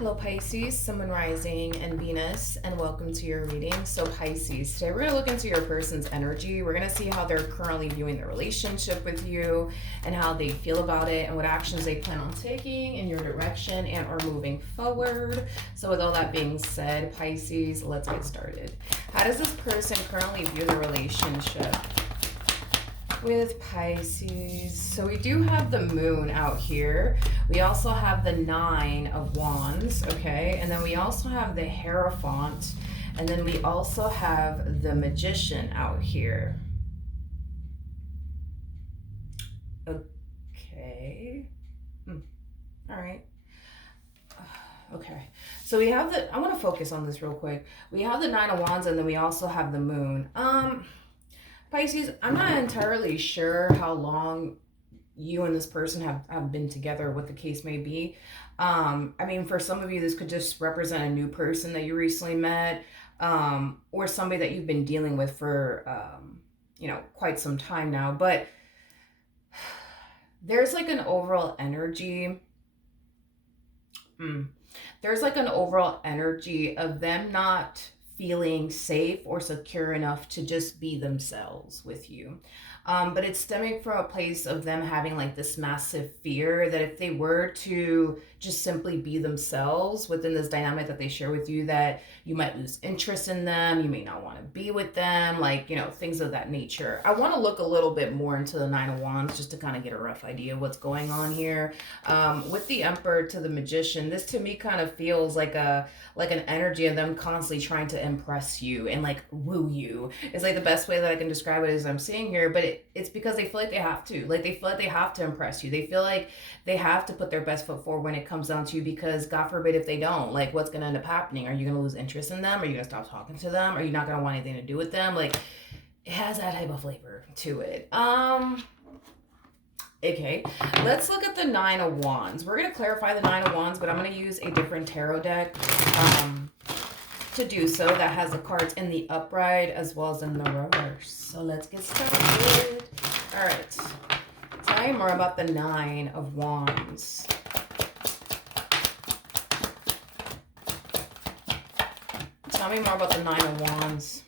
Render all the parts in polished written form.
Hello Pisces, Sun, Moon, Rising, and Venus, and welcome to your reading. So Pisces, today we're going to look into your person's energy. We're going to see how they're currently viewing their relationship with you and how they feel about it and what actions they plan on taking in your direction and or moving forward. So with all that being said, Pisces, let's get started. How does this person currently view the relationship with Pisces? So we do have the moon out here. We also have the 9 of wands, okay? And then we also have the Hierophant. And then we also have the magician out here. Okay. All right. Okay. So we have I want to focus on this real quick. We have the 9 of wands and then we also have the moon. Pisces, I'm not entirely sure how long you and this person have been together, what the case may be. I mean, for some of you, this could just represent a new person that you recently met, or somebody that you've been dealing with for, quite some time now. But there's like an overall energy. There's like an overall energy of them not feeling safe or secure enough to just be themselves with you. But it's stemming from a place of them having like this massive fear that if they were to just simply be themselves within this dynamic that they share with you, that you might lose interest in them, you may not want to be with them, things of that nature. I want to look a little bit more into the 9 of wands just to kind of get a rough idea of what's going on here. With the Emperor to the Magician, this to me kind of feels like an energy of them constantly trying to impress you and like woo you. It's like the best way that I can describe it is I'm seeing here, but it's because they feel like they have to. Like they feel like they have to impress you. They feel like they have to put their best foot forward when it comes down to you, because God forbid if they don't, like what's going to end up happening? Are you going to lose interest in them? Are you going to stop talking to them? Are you not going to want anything to do with them? Like it has that type of flavor to it. Okay, let's look at the 9 of wands. We're going to clarify the 9 of wands, but I'm going to use a different tarot deck to do so that has the cards in the upright as well as in the reverse. So let's get started. All right, tell me more about the 9 of wands. Tell me more about the 9 of wands.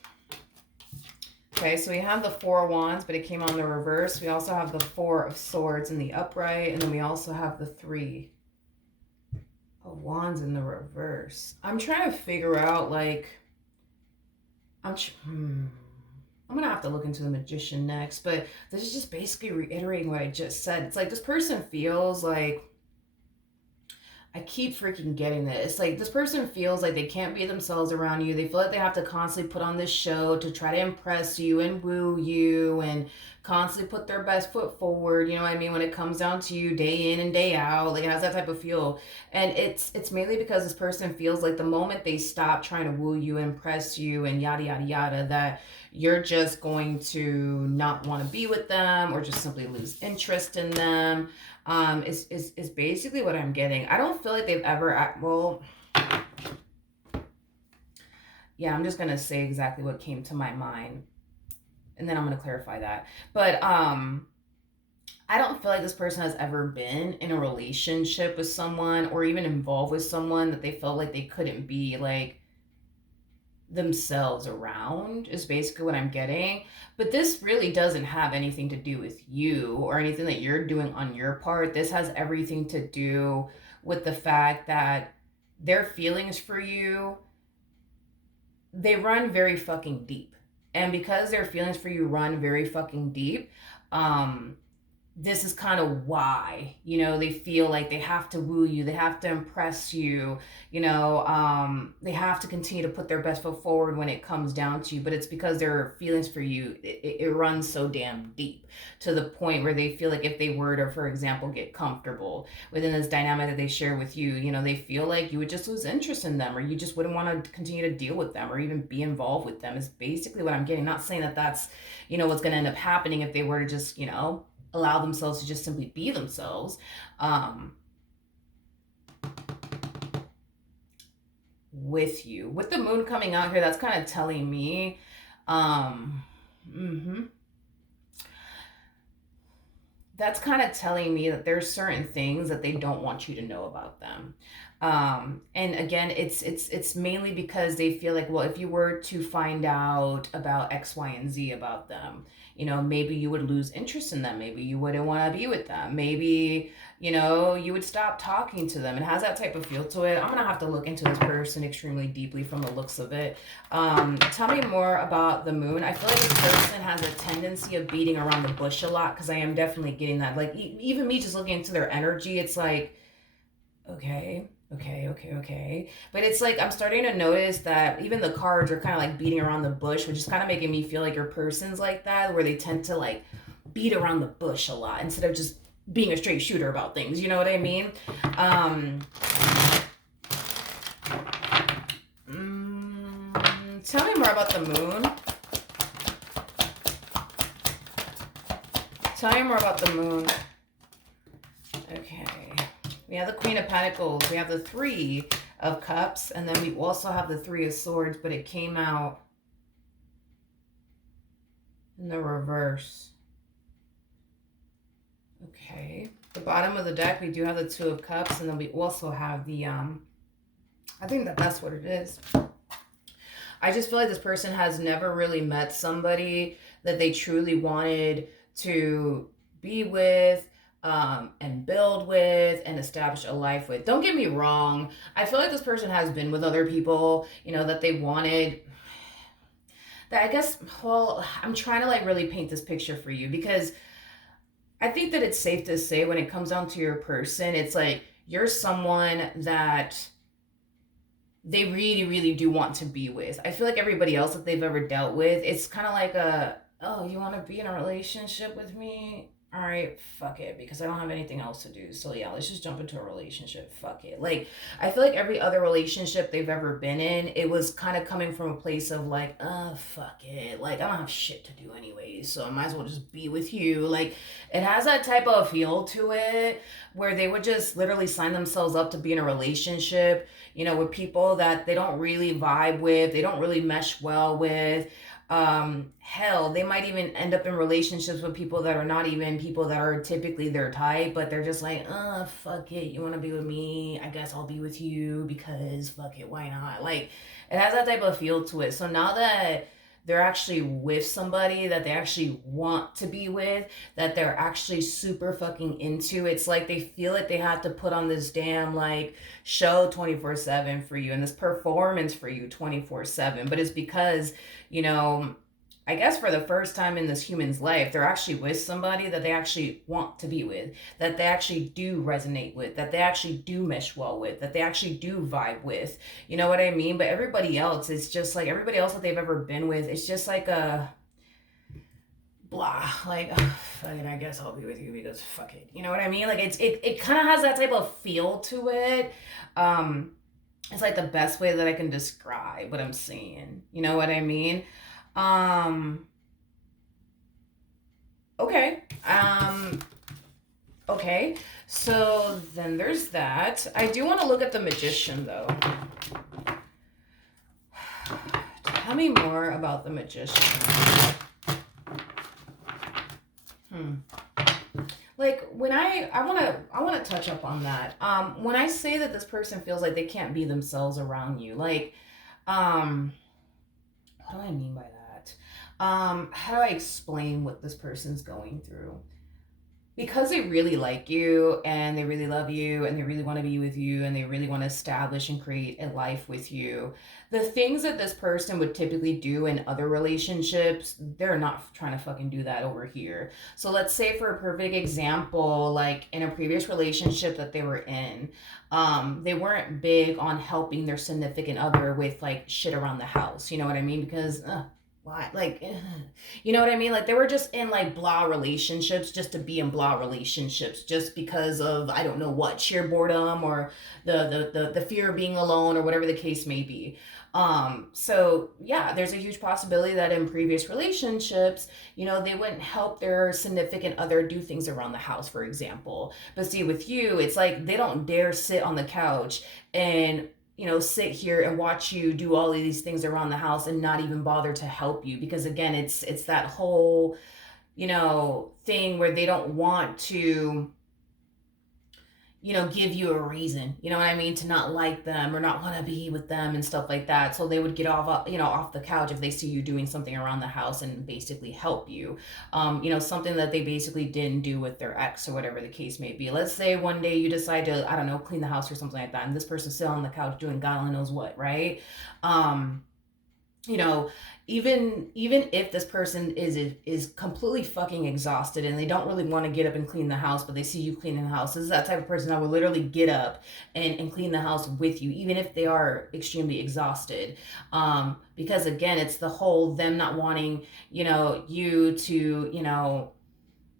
Okay, so we have the 4 of wands, but it came on the reverse. We also have the 4 of swords in the upright, and then we also have the 3 of wands in the reverse. I'm trying to figure out, like, I'm gonna have to look into the magician next, but this is just basically reiterating what I just said. It's like this person feels like, I keep freaking getting this. Like this person feels like they can't be themselves around you. They feel like they have to constantly put on this show to try to impress you and woo you and constantly put their best foot forward. You know what I mean? When it comes down to you day in and day out, like it has that type of feel. And it's mainly because this person feels like the moment they stop trying to woo you, impress you, and yada, yada, yada, that you're just going to not want to be with them or just simply lose interest in them. Is basically what I'm getting. I don't feel like they've ever, yeah, I'm just going to say exactly what came to my mind, and then I'm going to clarify that. But I don't feel like this person has ever been in a relationship with someone or even involved with someone that they felt like they couldn't be like themselves around, is basically what I'm getting. But this really doesn't have anything to do with you or anything that you're doing on your part. This has everything to do with the fact that their feelings for you, they run very fucking deep. And because their feelings for you run very fucking deep, this is kind of why, they feel like they have to woo you, they have to impress you, they have to continue to put their best foot forward when it comes down to you. But it's because their feelings for you, it runs so damn deep to the point where they feel like if they were to, for example, get comfortable within this dynamic that they share with you, they feel like you would just lose interest in them, or you just wouldn't want to continue to deal with them or even be involved with them, is basically what I'm getting. Not saying that that's, what's going to end up happening if they were to just, allow themselves to just simply be themselves. With you. With the moon coming out here, that's kind of telling me, that's kind of telling me that there's certain things that they don't want you to know about them. And again, it's mainly because they feel like, well, if you were to find out about X, Y, and Z about them, maybe you would lose interest in them. Maybe you wouldn't want to be with them. Maybe, you would stop talking to them. It has that type of feel to it. I'm gonna have to look into this person extremely deeply from the looks of it. Tell me more about the moon. I feel like this person has a tendency of beating around the bush a lot, because I am definitely getting that. Like, even me just looking into their energy, it's like, okay, okay. But it's like I'm starting to notice that even the cards are kind of like beating around the bush, which is kind of making me feel like your person's like that, where they tend to like beat around the bush a lot instead of just being a straight shooter about things. You know what I mean? Tell me more about the moon. Tell me more about the moon. Okay. We have the Queen of Pentacles. We have the Three of Cups. And then we also have the Three of Swords, but it came out in the reverse. Okay. The bottom of the deck, we do have the Two of Cups. And then we also have the, I think that's what it is. I just feel like this person has never really met somebody that they truly wanted to be with, and build with and establish a life with. Don't get me wrong. I feel like this person has been with other people, that they wanted. That, I guess, well, I'm trying to like really paint this picture for you, because I think that it's safe to say when it comes down to your person, it's like you're someone that they really, really do want to be with. I feel like everybody else that they've ever dealt with, it's kind of like oh, you want to be in a relationship with me? All right, fuck it, because I don't have anything else to do. So yeah, let's just jump into a relationship. Fuck it. Like, I feel like every other relationship they've ever been in, it was kind of coming from a place of like, fuck it. Like, I don't have shit to do anyways, so I might as well just be with you. Like, it has that type of feel to it where they would just literally sign themselves up to be in a relationship, with people that they don't really vibe with, they don't really mesh well with. Hell, they might even end up in relationships with people that are not even people that are typically their type, but they're just like, fuck it, you want to be with me? I guess I'll be with you because fuck it, why not? Like, it has that type of feel to it. So now that they're actually with somebody that they actually want to be with, that they're actually super fucking into, it's like they feel like they have to put on this damn like show 24/7 for you and this performance for you 24/7. But it's because, I guess for the first time in this human's life, they're actually with somebody that they actually want to be with, that they actually do resonate with, that they actually do mesh well with, that they actually do vibe with. You know what I mean? But everybody else, it's just like everybody else that they've ever been with, it's just like a blah, like, fucking, I guess I'll be with you because fuck it. You know what I mean? Like, it kind of has that type of feel to it. It's like the best way that I can describe what I'm seeing. You know what I mean? Okay. Okay. So then there's that. I do want to look at the Magician, though. Tell me more about the Magician. Like, when I want to touch up on that. When I say that this person feels like they can't be themselves around you, like, what do I mean by that? How do I explain what this person's going through? Because they really like you and they really love you and they really want to be with you and they really want to establish and create a life with you, the things that this person would typically do in other relationships, they're not trying to fucking do that over here. So let's say, for a perfect example, like in a previous relationship that they were in, they weren't big on helping their significant other with like shit around the house. You know what I mean? Because why? Like, you know what I mean? Like, they were just in like blah relationships just to be in blah relationships, just because of, I don't know what, sheer boredom or the fear of being alone or whatever the case may be. So yeah, there's a huge possibility that in previous relationships, they wouldn't help their significant other do things around the house, for example. But see, with you, it's like they don't dare sit on the couch and sit here and watch you do all of these things around the house and not even bother to help you, because again, it's that whole, thing where they don't want to, give you a reason, you know what I mean, to not like them or not want to be with them and stuff like that. So they would get off the couch if they see you doing something around the house and basically help you. Something that they basically didn't do with their ex or whatever the case may be. Let's say one day you decide to, I don't know, clean the house or something like that, and this person's still on the couch doing God only knows what, right? Um, you know even if this person is completely fucking exhausted and they don't really want to get up and clean the house, but they see you cleaning the house, this is that type of person that will literally get up and clean the house with you, even if they are extremely exhausted. Because again, it's the whole them not wanting you to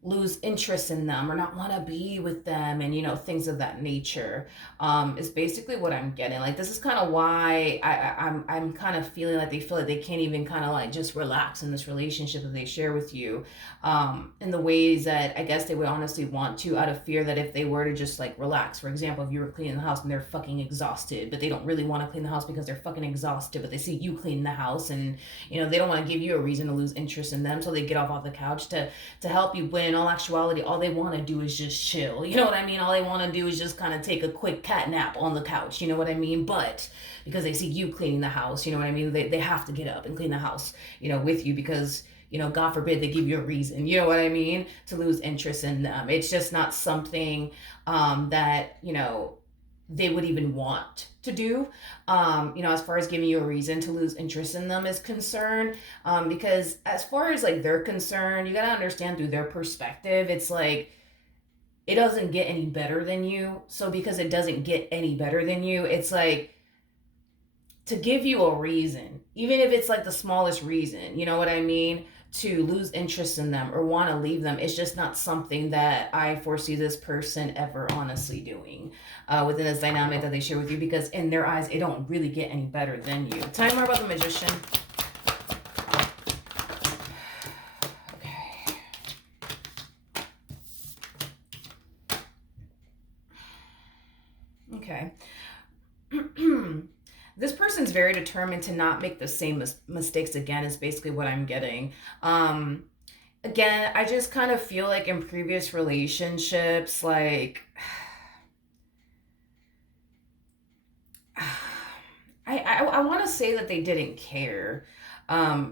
lose interest in them or not want to be with them, and things of that nature, is basically what I'm getting. Like, this is kind of why I'm kind of feeling like they feel like they can't even kind of like just relax in this relationship that they share with you, in the ways that I guess they would honestly want to, out of fear that if they were to just like relax, for example, if you were cleaning the house and they're fucking exhausted, but they don't really want to clean the house because they're fucking exhausted, but they see you clean the house, and they don't want to give you a reason to lose interest in them, so they get off the couch to help you, when in all actuality all they want to do is just chill. You know what I mean? All they want to do is just kind of take a quick cat nap on the couch. You know what I mean? But because they see you cleaning the house, you know what I mean, they have to get up and clean the house with you, because God forbid they give you a reason, you know what I mean, to lose interest in them. It's just not something that they would even want to do, as far as giving you a reason to lose interest in them is concerned. Because as far as like they're concerned, you gotta understand through their perspective, it's like, it doesn't get any better than you. So because it doesn't get any better than you, it's like, to give you a reason, even if it's like the smallest reason, you know what I mean, to lose interest in them or want to leave them, it's just not something that I foresee this person ever honestly doing, within this dynamic that they share with you, because in their eyes, it don't really get any better than you. Tell me more about the Magician. Okay. This person's very determined to not make the same mistakes again, is basically what I'm getting. Again, I just kind of feel like in previous relationships, like, I want to say that they didn't care,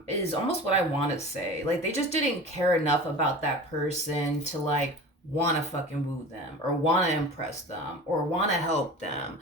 is almost what I want to say. Like, they just didn't care enough about that person to like want to fucking woo them or want to impress them or want to help them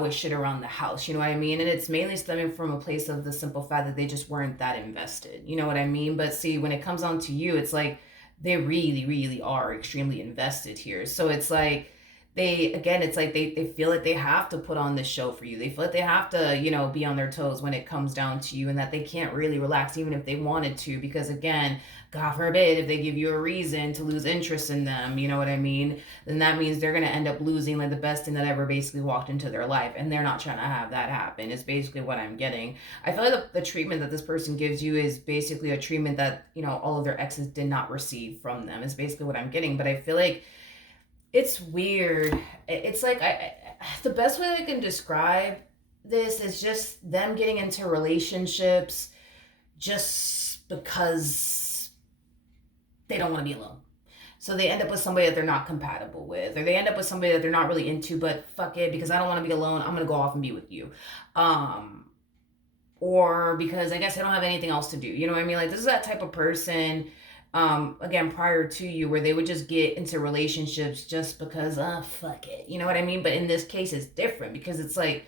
with shit around the house, you know what I mean? And it's mainly stemming from a place of the simple fact that they just weren't that invested, you know what I mean? But see, when it comes on to you, it's like they really, really are extremely invested here. So it's like, it's like they feel like they have to put on this show for you. They feel like they have to, be on their toes when it comes down to you, and that they can't really relax even if they wanted to, because again, God forbid if they give you a reason to lose interest in them, you know what I mean, then that means they're going to end up losing like the best thing that ever basically walked into their life, and they're not trying to have that happen. It's basically what I'm getting. I feel like the treatment that this person gives you is basically a treatment that, all of their exes did not receive from them, is basically what I'm getting. But I feel like it's weird. It's like, the best way I can describe this is just them getting into relationships just because they don't want to be alone. So they end up with somebody that they're not compatible with, or they end up with somebody that they're not really into, but fuck it, because I don't want to be alone, I'm going to go off and be with you. Or because I guess I don't have anything else to do. You know what I mean? Like, this is that type of person, again, prior to you, where they would just get into relationships just because, fuck it. You know what I mean? But in this case, it's different, because it's like,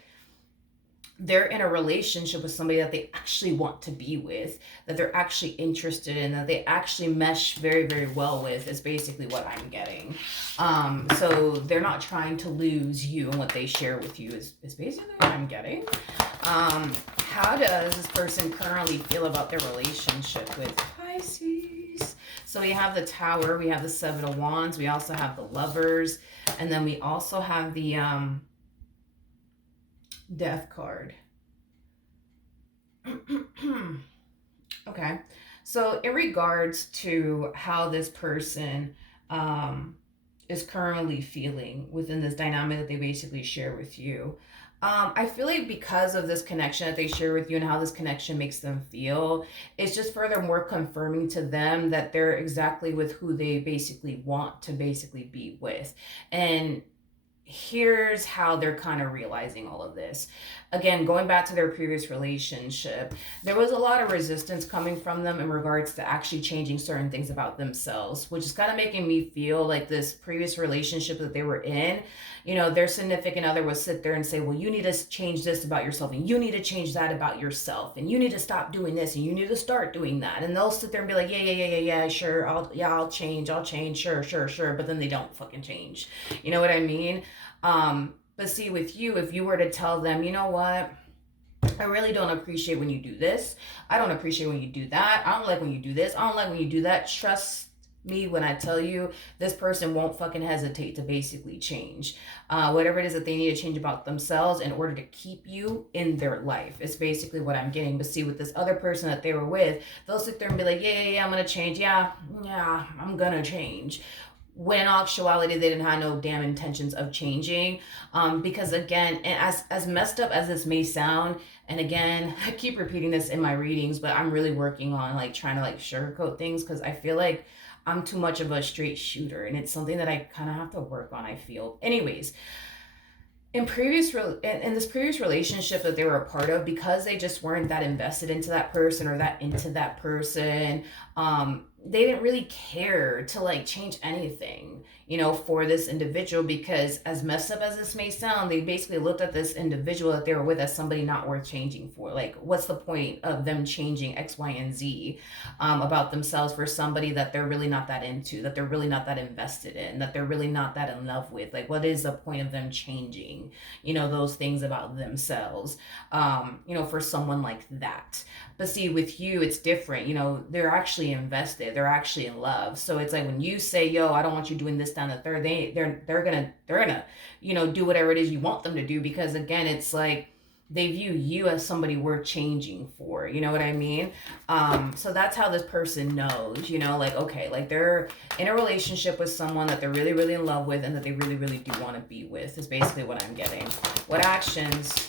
they're in a relationship with somebody that they actually want to be with, that they're actually interested in, that they actually mesh very, very well with, is basically what I'm getting. So they're not trying to lose you, and what they share with you is basically what I'm getting. How does this person currently feel about their relationship with Pisces? So we have the Tower, we have the Seven of Wands, we also have the Lovers, and then we also have the Death card. Okay, so in regards to how this person is currently feeling within this dynamic that they basically share with you, I feel like because of this connection that they share with you and how this connection makes them feel, it's just furthermore confirming to them that they're exactly with who they basically want to basically be with. And here's how they're kind of realizing all of this. Again, going back to their previous relationship, there was a lot of resistance coming from them in regards to actually changing certain things about themselves, which is kind of making me feel like this previous relationship that they were in, you know, their significant other would sit there and say, well, you need to change this about yourself, and you need to change that about yourself, and you need to stop doing this, and you need to start doing that. And they'll sit there and be like, yeah, sure, I'll change, sure, but then they don't fucking change. You know what I mean? But see, with you, if you were to tell them, you know what, I really don't appreciate when you do this. I don't appreciate when you do that. I don't like when you do this. I don't like when you do that. Trust me when I tell you, this person won't fucking hesitate to basically change whatever it is that they need to change about themselves in order to keep you in their life. It's basically what I'm getting. But see, with this other person that they were with, they'll sit there and be like, yeah, I'm gonna change. Yeah, I'm gonna change, when in actuality they didn't have no damn intentions of changing. Because again, and as messed up as this may sound, and again, I keep repeating this in my readings, but I'm really working on like trying to like sugarcoat things, because I feel like I'm too much of a straight shooter, and it's something that I kind of have to work on, I feel. Anyways, in this previous relationship that they were a part of, because they just weren't that invested into that person or that into that person, they didn't really care to like change anything, you know, for this individual, because as messed up as this may sound, they basically looked at this individual that they were with as somebody not worth changing for. Like, what's the point of them changing X, Y, and Z about themselves for somebody that they're really not that into, that they're really not that invested in, that they're really not that in love with? Like, what is the point of them changing, you know, those things about themselves, you know, for someone like that? But see, with you, it's different. You know, they're actually invested. They're actually in love. So it's like when you say, "Yo, I don't want you doing this, down, the third," they're gonna, you know, do whatever it is you want them to do, because again, it's like they view you as somebody worth changing for. You know what I mean? So that's how this person knows. You know, like, okay, like they're in a relationship with someone that they're really, really in love with, and that they really, really do want to be with. Is basically what I'm getting. What actions?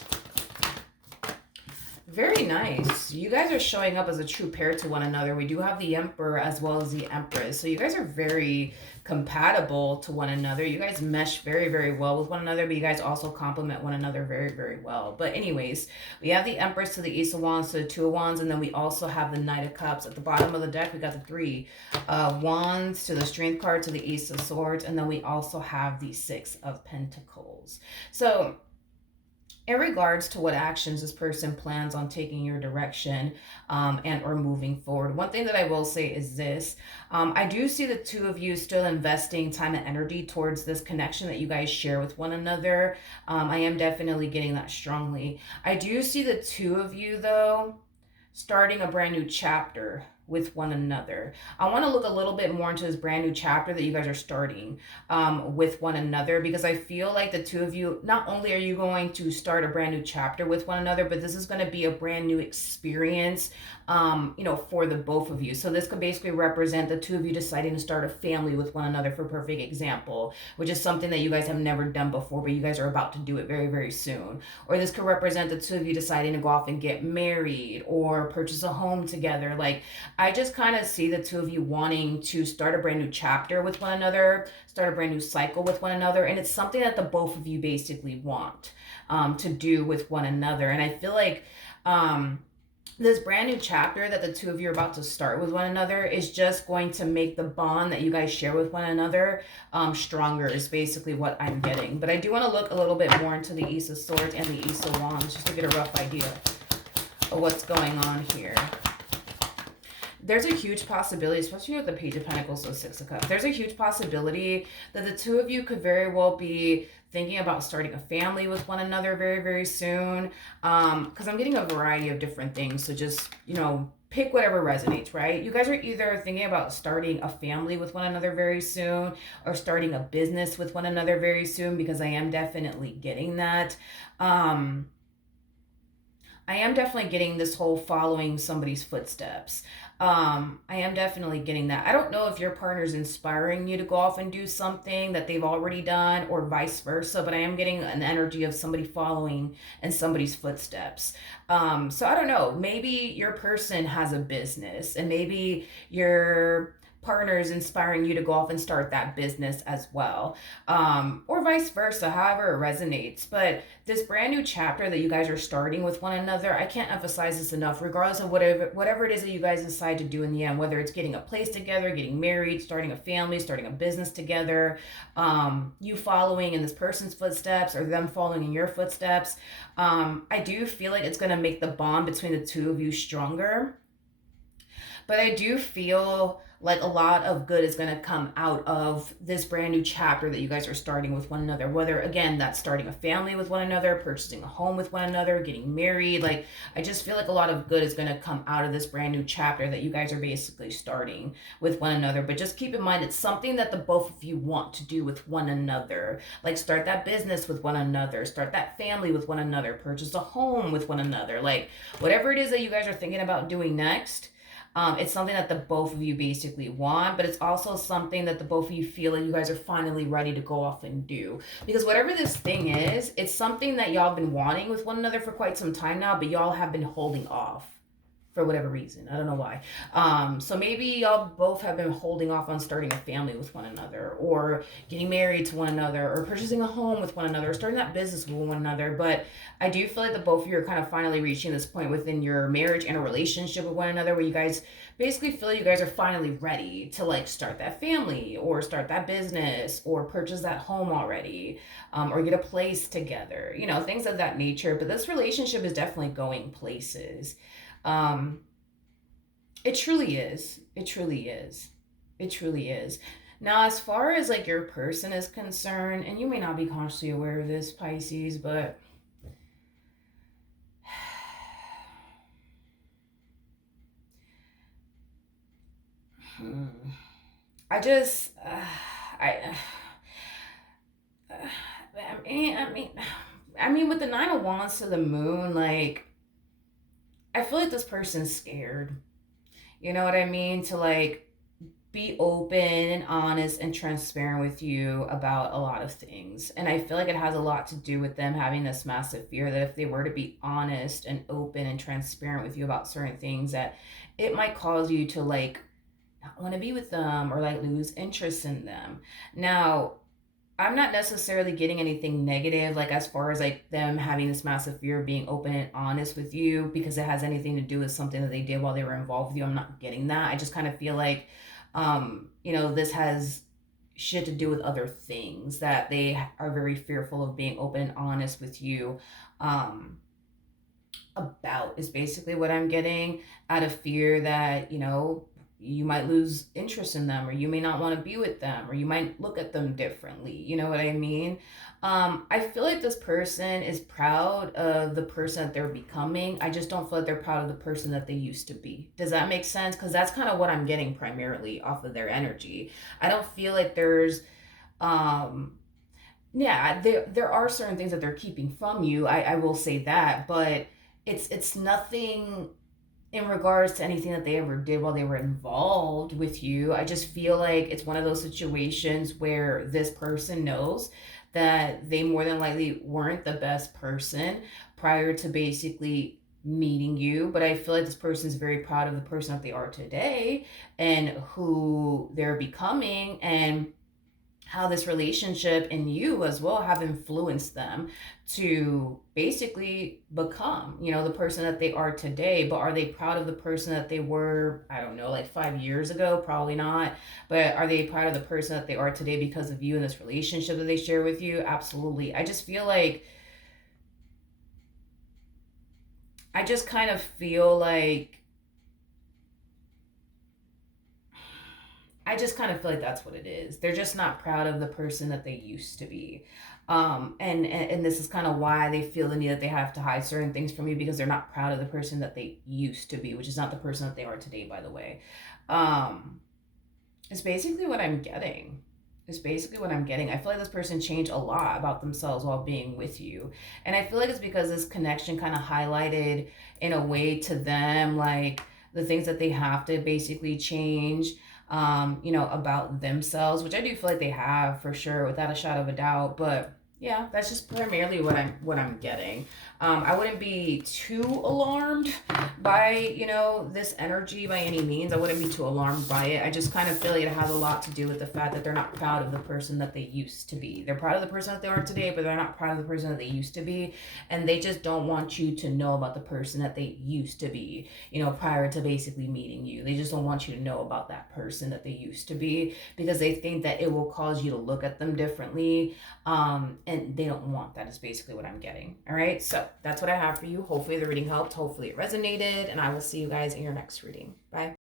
Very nice. You guys are showing up as a true pair to one another. We do have the Emperor as well as the Empress. So you guys are very compatible to one another. You guys mesh very, very well with one another, but you guys also complement one another very, very well. But anyways, we have the Empress to the Ace of Wands to the Two of Wands, and then we also have the Knight of Cups. At the bottom of the deck, we got the Three Wands to the Strength card to the Ace of Swords, and then we also have the Six of Pentacles. So in regards to what actions this person plans on taking your direction and or moving forward, one thing that I will say is this. I do see the two of you still investing time and energy towards this connection that you guys share with one another. I am definitely getting that strongly. I do see the two of you, though, starting a brand new chapter with one another. I want to look a little bit more into this brand new chapter that you guys are starting with one another, because I feel like the two of you, not only are you going to start a brand new chapter with one another, but this is going to be a brand new experience, you know, for the both of you. So this could basically represent the two of you deciding to start a family with one another, for perfect example, which is something that you guys have never done before, but you guys are about to do it very, very soon. Or this could represent the two of you deciding to go off and get married or purchase a home together. Like, I just kind of see the two of you wanting to start a brand new chapter with one another, start a brand new cycle with one another. And it's something that the both of you basically want to do with one another. And I feel like this brand new chapter that the two of you are about to start with one another is just going to make the bond that you guys share with one another stronger, is basically what I'm getting. But I do want to look a little bit more into the Ace of Swords and the Ace of Wands, just to get a rough idea of what's going on here. There's a huge possibility, especially with the Page of Pentacles, so Six of Cups, there's a huge possibility that the two of you could very well be thinking about starting a family with one another very, very soon. Because I'm getting a variety of different things. So just, you know, pick whatever resonates, right? You guys are either thinking about starting a family with one another very soon, or starting a business with one another very soon, because I am definitely getting that. I am definitely getting this whole following somebody's footsteps. I am definitely getting that. I don't know if your partner's inspiring you to go off and do something that they've already done, or vice versa, but I am getting an energy of somebody following in somebody's footsteps. So I don't know, maybe your person has a business, and maybe your partners inspiring you to go off and start that business as well, or vice versa, however it resonates. But this brand new chapter that you guys are starting with one another, I can't emphasize this enough, regardless of whatever it is that you guys decide to do in the end, whether it's getting a place together, getting married, starting a family, starting a business together, you following in this person's footsteps or them following in your footsteps. I do feel like it's going to make the bond between the two of you stronger. But I do feel like a lot of good is going to come out of this brand new chapter that you guys are starting with one another. Whether, again, that's starting a family with one another, purchasing a home with one another, getting married. Like, I just feel like a lot of good is going to come out of this brand new chapter that you guys are basically starting with one another. But just keep in mind, it's something that the both of you want to do with one another. Like, start that business with one another, start that family with one another, purchase a home with one another. Like, whatever it is that you guys are thinking about doing next, it's something that the both of you basically want, but it's also something that the both of you feel like you guys are finally ready to go off and do. Because whatever this thing is, it's something that y'all have been wanting with one another for quite some time now, but y'all have been holding off for whatever reason. I don't know why. So maybe y'all both have been holding off on starting a family with one another, or getting married to one another, or purchasing a home with one another, or starting that business with one another. But I do feel like the both of you are kind of finally reaching this point within your marriage and a relationship with one another where you guys basically feel you guys are finally ready to like start that family or start that business or purchase that home already, or get a place together, things of that nature. But this relationship is definitely going places. It truly is. It truly is. It truly is. Now, as far as like your person is concerned, and you may not be consciously aware of this, Pisces, but I just, I, I mean, with the Nine of Wands to the Moon, like, I feel like this person's scared. You know what I mean? To like be open and honest and transparent with you about a lot of things. And I feel like it has a lot to do with them having this massive fear that if they were to be honest and open and transparent with you about certain things, that it might cause you to like not want to be with them or like lose interest in them. Now, I'm not necessarily getting anything negative, like as far as like them having this massive fear of being open and honest with you because it has anything to do with something that they did while they were involved with you. I'm not getting that. I just kind of feel like, this has shit to do with other things that they are very fearful of being open and honest with you, about, is basically what I'm getting, out of fear that, you might lose interest in them, or you may not want to be with them, or you might look at them differently. You know what I mean? I feel like this person is proud of the person that they're becoming. I just don't feel like they're proud of the person that they used to be. Does that make sense? Because that's kind of what I'm getting primarily off of their energy. I don't feel like there's, there are certain things that they're keeping from you. I will say that, but it's nothing in regards to anything that they ever did while they were involved with you. I just feel like it's one of those situations where this person knows that they more than likely weren't the best person prior to basically meeting you. But I feel like this person is very proud of the person that they are today and who they're becoming, and how this relationship and you as well have influenced them to basically become, the person that they are today. But are they proud of the person that they were, I don't know, like 5 years ago? Probably not. But are they proud of the person that they are today because of you and this relationship that they share with you? Absolutely. I just kind of feel like that's what it is. They're just not proud of the person that they used to be. And this is kind of why they feel the need that they have to hide certain things from you, because they're not proud of the person that they used to be, which is not the person that they are today, by the way. It's basically what I'm getting. I feel like this person changed a lot about themselves while being with you. And I feel like it's because this connection kind of highlighted in a way to them, like the things that they have to basically change, about themselves, which I do feel like they have for sure, without a shadow of a doubt. But yeah, that's just primarily what I'm getting. I wouldn't be too alarmed by, you know, this energy by any means. I wouldn't be too alarmed by it. I just kind of feel like it has a lot to do with the fact that they're not proud of the person that they used to be. They're proud of the person that they are today, but they're not proud of the person that they used to be. And they just don't want you to know about the person that they used to be, you know, prior to basically meeting you. They just don't want you to know about that person that they used to be because they think that it will cause you to look at them differently. And they don't want that, is basically what I'm getting. All right, so that's what I have for you. Hopefully the reading helped. Hopefully it resonated, and I will see you guys in your next reading. Bye.